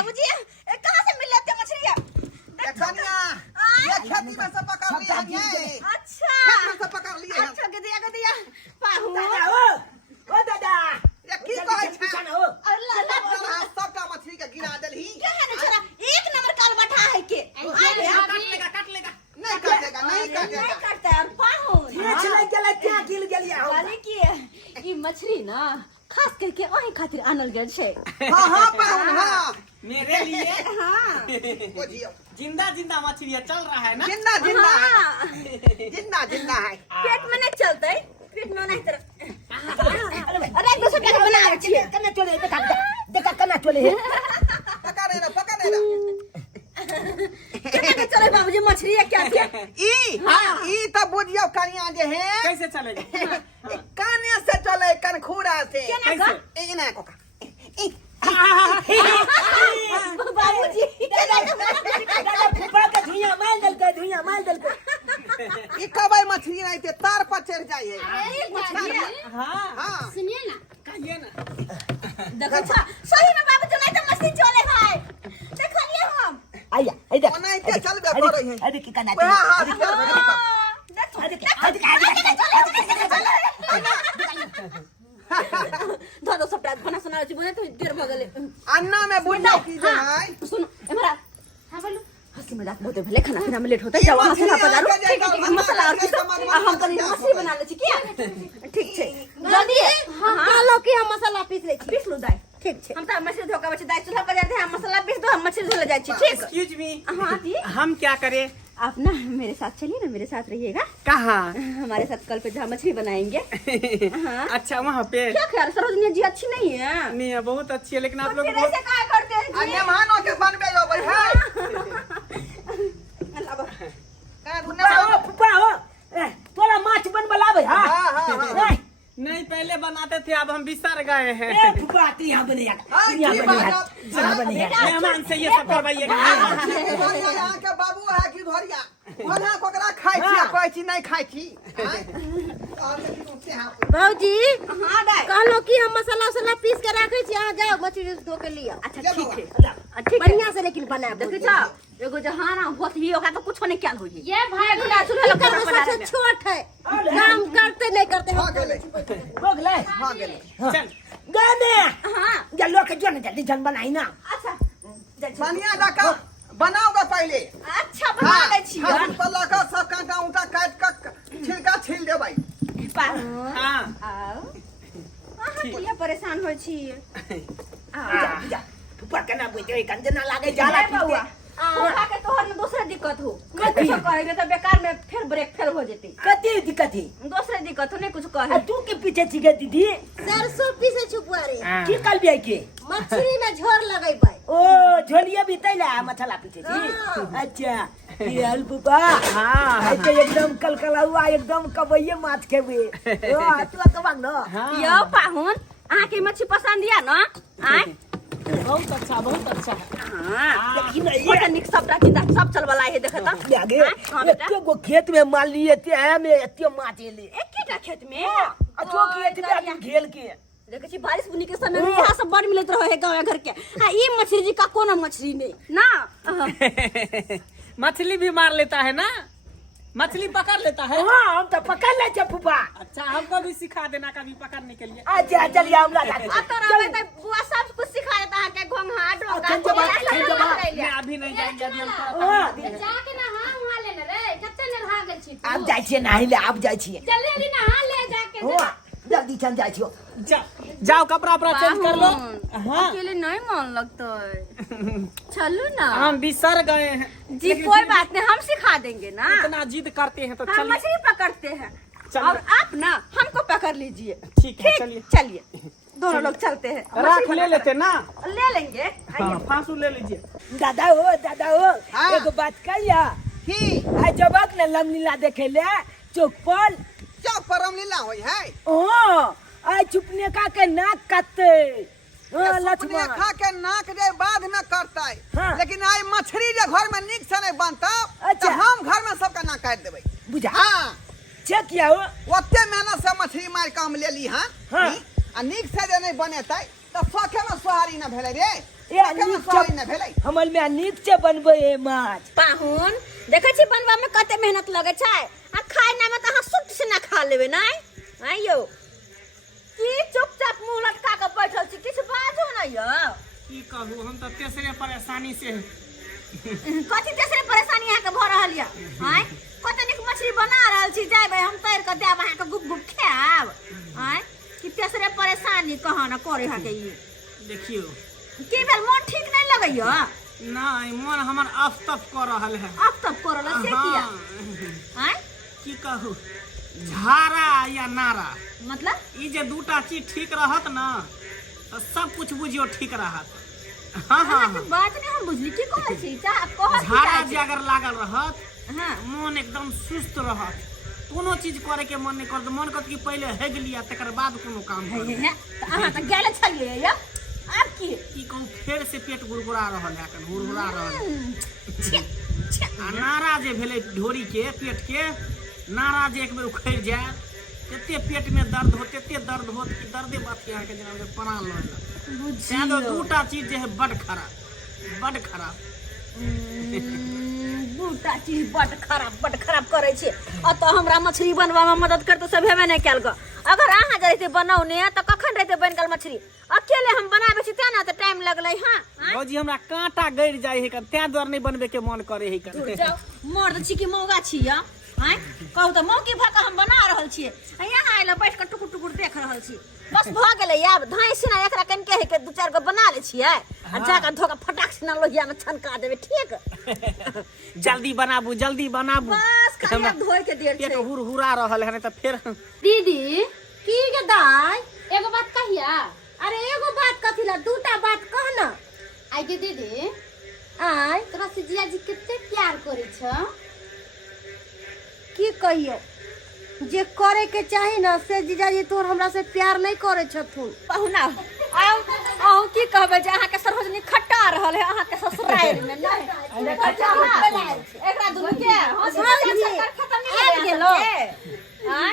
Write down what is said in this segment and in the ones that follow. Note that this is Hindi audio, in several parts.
बाबूजी कहाँ से मिल लेते मछलियाँ? कनिया ये खेती में से पकड़ लिए हैं ये। अच्छा खेत में से पकड़ लिए हैं। अच्छा गदिया पाहु ओ दादा ये की कहै छै? अल्लाह सबटा मछली के गिरा देलही। क्या है ना छोरा एक नंबर काल बैठा है के काट लेगा नहीं काटेगा नहीं काटेगा। नहीं करता है और पाहु ये चला गेला क्या गिल गेलिया हो वाले की ई मछली ना खास करके ओही खातिर आनल गेल छै। हां हां पाहुन हां मेरे लिए हां बुझियो जिंदा मछली चल रहा है ना। जिंदा जिंदा है जिंदा है। पेट में नहीं चलते पेट में नहीं तरह अरे एक दूसरे का बना छिए कने चले देखा कने चले पकड़े ना केना चले बाबूजी मछली है क्या थी? ई तो बुझियो कनिया जे है कैसे चलेगा? काने से चले कनखुरा से केना ई ना कोका बाबूजी दादा फुफा का धुइया मार दल के ई कबाई मछली नहीं ते तार पर चढ़ जाए है। अरे मछली है हाँ हां सुनिए ना कहिए ना। देखो सही में बाबूजी नहीं तो मछली चले भाई देखलिए हम आया इधर नहीं ते चलबे करे है। अरे की कना हां हां धो सब रात खाना सुना छी बोले तो देर भ गेले अन्ना में बुझना की जे है सुन हमरा हां बोलो हंसी मजाक बहुत भले खाना पीना में लेट होता है जाओ वहां से पधारो ठीक है मसाला और पीसो हम कनी मछली बना ले छी क्या ठीक छै जल्दी हां हां कि हम मसाला पीस ले छी पीस लो दाई ठीक छै हम त मछली धोका बचे दाई चूल्हा पर जाते हम मसाला पीस दो हम मछली धो ले जाय छी ठीक एक्सक्यूज मी हां जी हम क्या करें? आप ना मेरे साथ चलिए ना मेरे साथ रहिएगा कहाँ? हमारे साथ कल पे जहाँ मछली बनाएंगे हाँ। अच्छा वहाँ पे क्या ख्याल सरोजनी जी अच्छी नहीं है नहीं है, बहुत अच्छी है लेकिन आप लोग फिर ऐसे काय करते हैं जी? अन्य मानो के बनबे लो भाई अल्लाह का गुना फुफा हो तोला माछ बन बलावे हां हां नहीं पहले बनाते थे अब हम बिसर गए हैं। ए फुफा ती यहां बने यहां बने मेहमान से ये सब करवाइएगा। यहाँ के बाबू है कि घरिया ओना कोकरा खाइ छी कहै छी नहीं खाइ छी। बाबूजी हाँ दाई कहलो कि हम मसाला पीस के रखे छी अहाँ जाओ मछली धो के लिया अच्छा ठीक है ठीक है बढ़िया से लेकिन बनाए देखो छा एगो जहाँ ना होत ही ओका तो कुछ नहीं क्या होई ये भाई गुना चूल्हा कर पर सबसे छोट है काम करते नहीं करते हो गेले हो गले हो गेले चल गाने हाँ जल्लो के जो जल्दी जन बनाई ना अच्छा बढ़िया लगा बनाओगे पहले। अच्छा बना ले छी हम तो लगा सब कांटा उंटा काट के छिलका छिल दे भाई। हाँ आओ अहाँ किया परेशान हो छी जा फुफा के ना बुझे कंजना लागे जाला बउआ ओका के तोहर में दूसरा दिक्कत हो मैं कुछ कहेगे तो बेकार में फिर ब्रेक फेल हो जेती कती दिक्कत है दूसरे दिक्कत हो नहीं कुछ कहे आ तू के पीछे छिगे दीदी सरसों पीसे छुपुआ रे की कल बिया के मछली में झोर लगई बाई ओ झोलिया भी तैला मछला पीछे छी अच्छा ये हल फुफा हाँ ऐसे एकदम कलकलावा एकदम कबैये माछ खेबे ओ तू कबांग न यो पाहुन अहाँ के मच्छी पसंद या ना आय बहुत अच्छा हां देखी ना ये निक सब चिंता सब चल वाला है देखत आगे हां बेटा एते गो खेत में मान लिए एते है में एते माछ एले एक कीटा खेत में अथो के एते आदमी घेल के देखे छी बारिश बुनी के समय में यहाँ सब बड़ मिलत रहे गांव घर के हां ई मछली जी का कोनो मछली नहीं ना मछली भी मार लेता है ना, मछली पकड़ लेता है। हां हम तो पकड़ ले छ फुफा। अच्छा हमको भी सिखा देना कभी पकड़ने के लिए। अच्छा चलिए हमरा साथ आ तो रहे तो बुआ सब कुछ सिखा देता है के घोंघा ढोंगा मैं अभी नहीं जाएंगे अभी हम जाके नहा वहां लेने रे कते नहा गेल छी आप जाय छिए नाही ले आप जाय छिए जल्दी नहा ले जाके हो जल्दी चल जाय छियो जाओ कपड़ा अपना चेंज कर लो। हाँ अकेले नहीं मन लगता है चलो ना हम बिसर गए हैं जी कोई बात नहीं हम सिखा देंगे ना इतना जिद करते हैं तो हम चलिए मछली पकड़ते हैं चलिए। और आप ना हमको पकड़ लीजिए ठीक है चलिए चलिए दोनों लोग चलते हैं राख ले लेते ना। ले लेंगे हाँ फांसू ले लीजिए। दादा हो हाँ। एगो बात कहिया की आ जबक न लमनीला देखे ले चौक पर क्या परम लीला होई है। ओ आ चुपने का के नाक काटते अपने लक्ष्मण खा के नाक जे बाद में करता है। हाँ। लेकिन आई मछली जे घर में निक से नहीं बनता अच्छा। तो हम घर में सबका नाक काट देबै बुझा हाँ चेक किया हो ओते मेहनत से मछली मार के हम ले ली हाँ हाँ। आ निक से जे नहीं बनेतै तो शौखे में सोहारी न भेले रे ए केना नीक सही न भेलै हमर में नीक से बनबै ए माछ पाहुन देखै छी बनबा में कते मेहनत लगे छै आ खाय ना में त अहाँ सुट से ना खा लेबे नै आइयो की चुपचाप मुंह लटका के बैठल छी किछ बाजो ना यो की कहू हम तो तेसरे परेशानी से कथी तेसरे परेशानी अहाँ के भ रहल य हैं कते निक मछली बना रहल छी जाबै हम तैर के देब अहाँ के गुप गुप खाएब हैं कि तेसरे परेशानी कहाँ ना करे हा के ई देखियो की भेल मन ठीक नहीं लगैया नहीं मन हमर अस्तफ कर रहल है अब तब करल से किया हैं की कहू झारा या नारा मतलब ई जे दूटा चीज ठीक रहत ना तो सब कुछ बुझियो ठीक रहत हाँ हाँ अहाँ के बात नहीं हम बुझली की कहै छी चाह कहत झारा जे अगर लागल रहत हां मन एकदम सुस्त रहत कोनो चीज करे के मन नहीं करत मन करत कि पहले हेग लिया तकर बाद कोनो काम कर अहाँ त गेले छलिए या अब की की कहूँ फेर से पेट गुड़गुड़ा रहल है अखन हुरहुरा रहल है छी आ नारा जे भेले ढोरी के पेट के नारा जे एक बेर उखड़ जाए तते पेट में दर्द हो तते दर्द हो कि दर्दे बात के अहाँके जेना प्राण लऽ लेलक बुझियो तो दूटा चीज जे है बड़ खराब दूटा चीज बड़ खराब करे छे अ तो हमरा मछली बनवा में मदद करते सब हेबे नहीं कैल ग अगर अहाँ जैते बनौने त कखन रहते बन गेल मछली अकेले हम बनाबे छी तेना त टाइम लगलै हां भौजी हमरा कांटा गड़ जाय है कन तै द्वार नहीं बनबे के मन करे है कन दूर जाओ मर्द छी कि मौगा छी या हैं कहू त मौकी भक हम बना रहल छी यहाँ आइला बैठ के टुकुर टुकुर देख रहल छी बस भ गेलै आब धाइस ना एकरा कन के है के दू चार गो बना ले छियै आ जाके धोका फटाक से ना लोहिया में छनका देबे ठीक जल्दी बनाबू बस खाली धोए के देर पेट छै हुरहुरा रहल है त फिर दीदी की गे दाई एगो बात कहिया अरे एगो बात कथी ला दूटा बात कह ना आई गे दीदी आय तोरा से जिया जी कते प्यार करे छ की कहियो जे करे के चाही ना से जीजाजी तोर हमरा से प्यार नहीं करे छथुन पहुना आउ की कहबे जे अहाँ के सरहजनी खट्टा रहल है अहाँ के ससुराल में नहीं एकरा दुनु के सरकार खत्म नहीं गेलो हां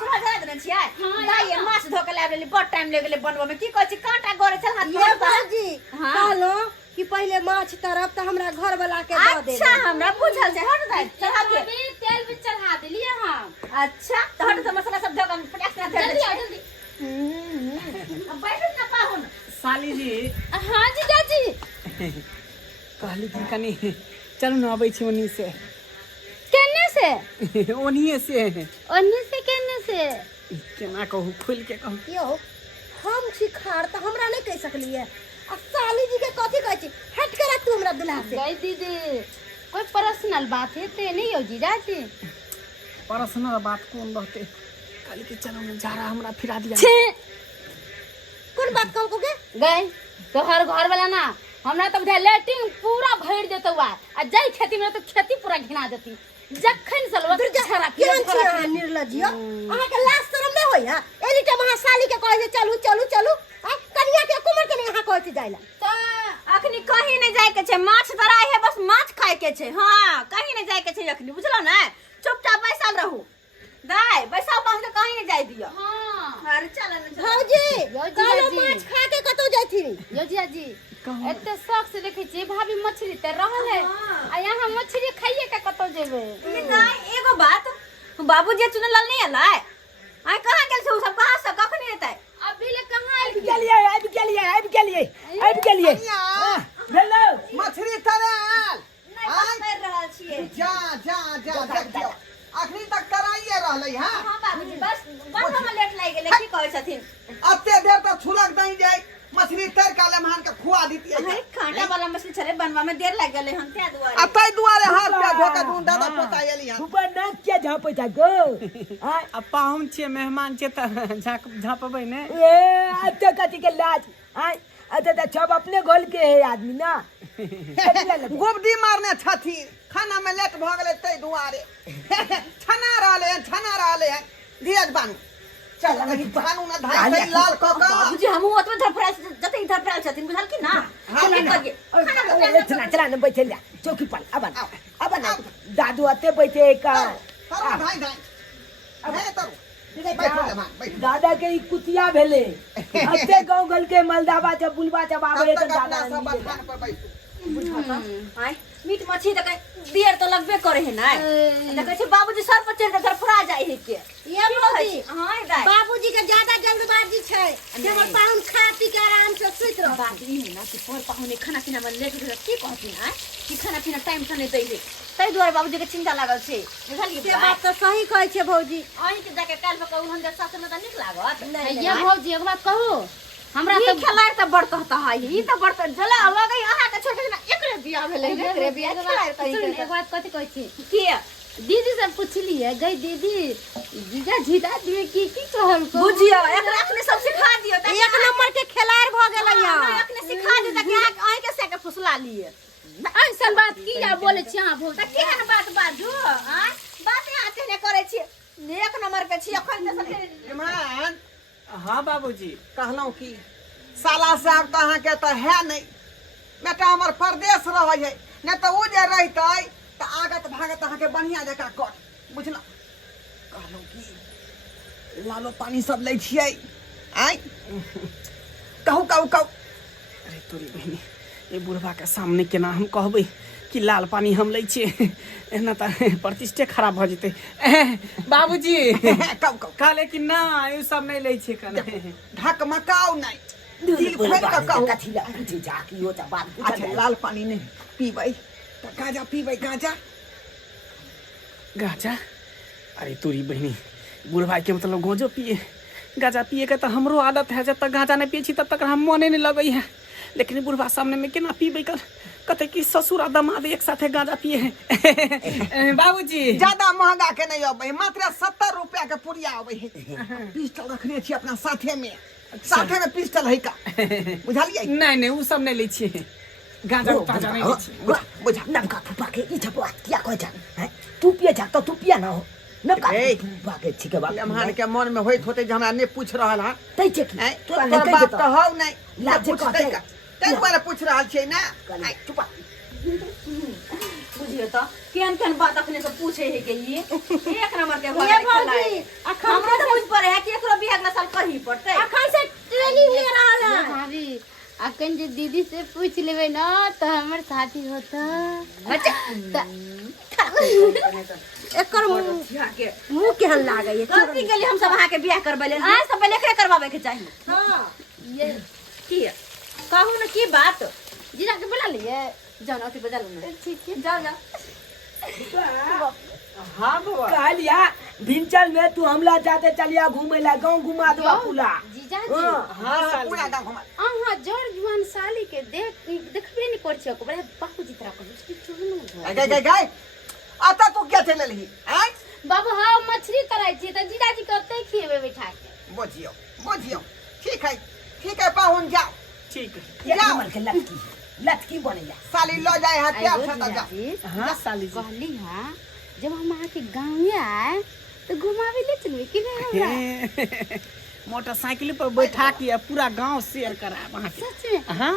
चला जा देने छियै दाई माछ धो के लाबे ले बड़ टाइम ले गेले बनबे में की कहै छी कांटा गरे छल हाथ ये बाजी कहलो कि पहले माछ तरफ त हमरा घर वाला के दे दे अच्छा हमरा बुझल छै हट दाई चढ़ा के तेल भी चढ़ा दिलिए हम अच्छा तो हट तो मसाला सब धो के फटाक से जल्दी आ जल्दी अब बैठो ना पाहुन साली जी हां जीजाजी कहली कि कनी चलू ना अबै छी ओनी से केने से ओनिए से ओन्ने से केने से केना कहू खुल के कहू यो हम छी खाड़ त हमरा नहीं कह सकलिए आ साली जी के कथी कहै छी हट के रख तू हमरा दुल्हा से गई दीदी कोई पर्सनल बात है ते नहीं हो जीजाजी पर्सनल बात कौन रहते कहली कि चलो ना झारा हमरा फिरा दिया छे कौन बात कहल को के गई तो हर घर वाला ना हमरा तो बुझा लेटिंग पूरा भर देतो बा आ जाई खेती में तो खेती पूरा घिना देती जखन सलवा छरा केहन छी अहाँ निर्लजिया अहाँ के लाज शरम नहीं होय है एनी टाइम अहाँ साली के कहै छै चलू कनिया के कुमर के नहीं अहाँ कहै छै जाइला तो अखनी कहीं नहीं जाए के छै माछ धराई है बस माछ खाए के छै हां कहीं नहीं जाए के छै अखनी बुझलो ना चुपचाप बैसल रहू दाई बैसा पान के कहीं नहीं जाय दियो हां अरे चल ना भौजी कालो माछ खा के कतो जाथी यो जीजाजी एते शौक से देखे छी भाभी मछली ते रहल है आ यहाँ मछली खाइए के कतो जेबे नहीं एगो बात बाबूजी चुनल नहीं अलै आई कहां गेल छै सब कहां से कखनी एतै अभी ले कहां आबि गेलिए हेलो मछली तरल नहीं बात कर रहल छियै जा देखियो अखनी तक कराइए रहलै हां हां बाबूजी बस बनवा में लेट लाग गेलै की कहै छथिन अत्ते देर तक छुलक नहीं जाए मछली तर का लेमहान के खुआ दीती अरे कांटा वाला मछली छले बनवा में देर लाग गेलै हम त्या दुआरे अतै दुआरे हाथ पे धोका दून दादा पोता एली हां ऊपर ना क्या झापै जा गो अपा हम छियै मेहमान छियै त झापबै ने ए अते कथी के लाज आय अते त सब अपने गोल के है आदमी ना गोबडी मारने छथी खाना में लेट भ गेलै तै दुआरे छना रहले हैं धीरज बानू चल नहीं बानू ना धाई लाल कका बाबूजी हम ओतबे धरफराल जते इधर फराल छथिन बुझल की ना चला न बैठे जा चौकी पर अब दादू अते बैठे का धाई अबे तो बैठो जवान बैठो। दादा के ई कुतिया भेले अते गांव गल के मलदावा जब बुलवा जब आवे तब तो तक दादा अपना सब नहीं बथान पर बैठो। आय मीट मछली त देर तो लगबे करे है ना त कहै छै बाबूजी सर पर चढ़ के घर फुरा जाय है के ये भौजी हां दाई बाबूजी के ज्यादा जल्दबाजी छै हमर पाहुन खा पी के आराम से सुत रह बात ई है ना कि पर पाहुने खाना पीना में लेट हो की कहती ना कि खाना पीना टाइम से नहीं दै है तै दुआरे बाबूजी के चिंता लागल छै बुझलिए से बात तो सही कहै छै भौजी अहीं के जाके काल में कहू हम जे साथ में त नीक लागत ये भौजी एक बात कहू हमरा ई तो खेलाड़ त बड़ कहता है ई त बड़ त जला लगै अहाँ के छोटे ना एकरे बियाह भेलै एकरे बियाह खेलाड़ सुन, तरीके एक बात कथी कहै छी के दीदी से पूछलिए गई दीदी जीजा झीटा दिए की कहल को बुझियो एकरा अखने सब सिखा दियो त एक नंबर के खिलाड़ भ गेलै हां अखने सिखा दियो त अहीं के से के फुसला लिए ऐसन बात की या बोले छी अहाँ भौजी त केहन बात बाजू हां बात यहाँ तेने करे छी एक नंबर के छी अखन त सब इमरान हाँ बाबूजी कहलौं कि साला साहब त अहाँ के त है नहीं बेटा हमर परदेश रहै है न त उ जे रहितै त आगत भागत अहाँ के बढ़िया जका कर बुझलौ कहलौं कि लालो पानी सब लै छियै आइ कहू कहू कहू अरे तोरी बहनी ये बुढ़वा के सामने केना हम कहबै कि लाल पानी हम लै छियै एना त प्रतिष्ठे खराब भ जेतै बाबूजी कहू कहू कहले कि ना ई सब नहीं लै छियै कने ढक मकाऊ नहीं दिल खोल के कहू कथी ला पूछे जा की हो जा बात अच्छा लाल पानी नहीं पीबै त गाजा पीबै गाजा गाजा अरे तोरी बहनी बुढ़वा के मतलब गोजो पिए गाजा पिए के तो हमरो आदत है जब तक गाजा नहीं पिए छी तब तक हम मने नहीं लगे है लेकिन बुढ़वा सामने में केना पीबे कर कहते कि ससुर आ दामाद एक साथे गाजा पिए हैं बाबूजी ज्यादा महंगा के नहीं अबै मात्र 70 रुपया के पुड़िया अबै है पिस्टल रखने छी अपना साथे में पिस्टल है का बुझलिए नहीं नहीं उ सब नहीं ले छिए गाजा ताजा नहीं ले छिए बुझा नमका फुफा के ई छपवा क्या कह जा हैं तू पिए जा तो तू पिया ना हो नमका ए, फुफा के छिके बात हमहान के मन में होइत होते जे हमरा ने पूछ रहल हा तै छे की तोरा बाप तो हौ नहीं लाजे पूछते कहते का तै बारे पूछ रहल छै ना आई चुप बुझियो त केन केन बात अखने से पूछे है के ये एक नंबर के ये भौजी अखन हमरा तो बुझ पड़े है कि एकरो बियाह अगला साल कही पड़ते अखन से ट्रेनिंग ले रहल ये है भाभी अकन जे दीदी से पूछ लेबे ना तो हमर शादी होता एकर मुंह केहन लागे ये गलती के लिए हम सब अहाँ के बियाह करबेले आज से पहले एकरे करवावे के चाहिए हां ये की है? कहू न की बात जीजा के बुला लिए जाओ ना बजा लो ठीक है जाओ जाओ हां बाबा कहलिया भिंचल में तू हमला जाते चलिया घूमे ला गांव घुमा दो पुला जीजा जी हां पूरा गांव घुमा अहाँ जड़ जुआन साली के देखबे नहीं कर छियो बड़े बापू जी तरह कर उसकी चुन गए गए आता तू क्या चले लही हैं बाबू हाँ मछली तराई छी त जीजा जी कते खिएबे बैठा के बुझियो ठीक है पाहुन जाओ ठीक है एक जाओ। नंबर के लटकी बनेला साली लो जाए हाथ आइगो पे जा जीजा जी हाँ साली जी कहली हां जब हम आके के गांव में आए तो घुमावे ले चलबे कि नहीं हमरा मोटरसाइकिल पर बैठा के पूरा गांव शेयर करा वहां सच में हाँ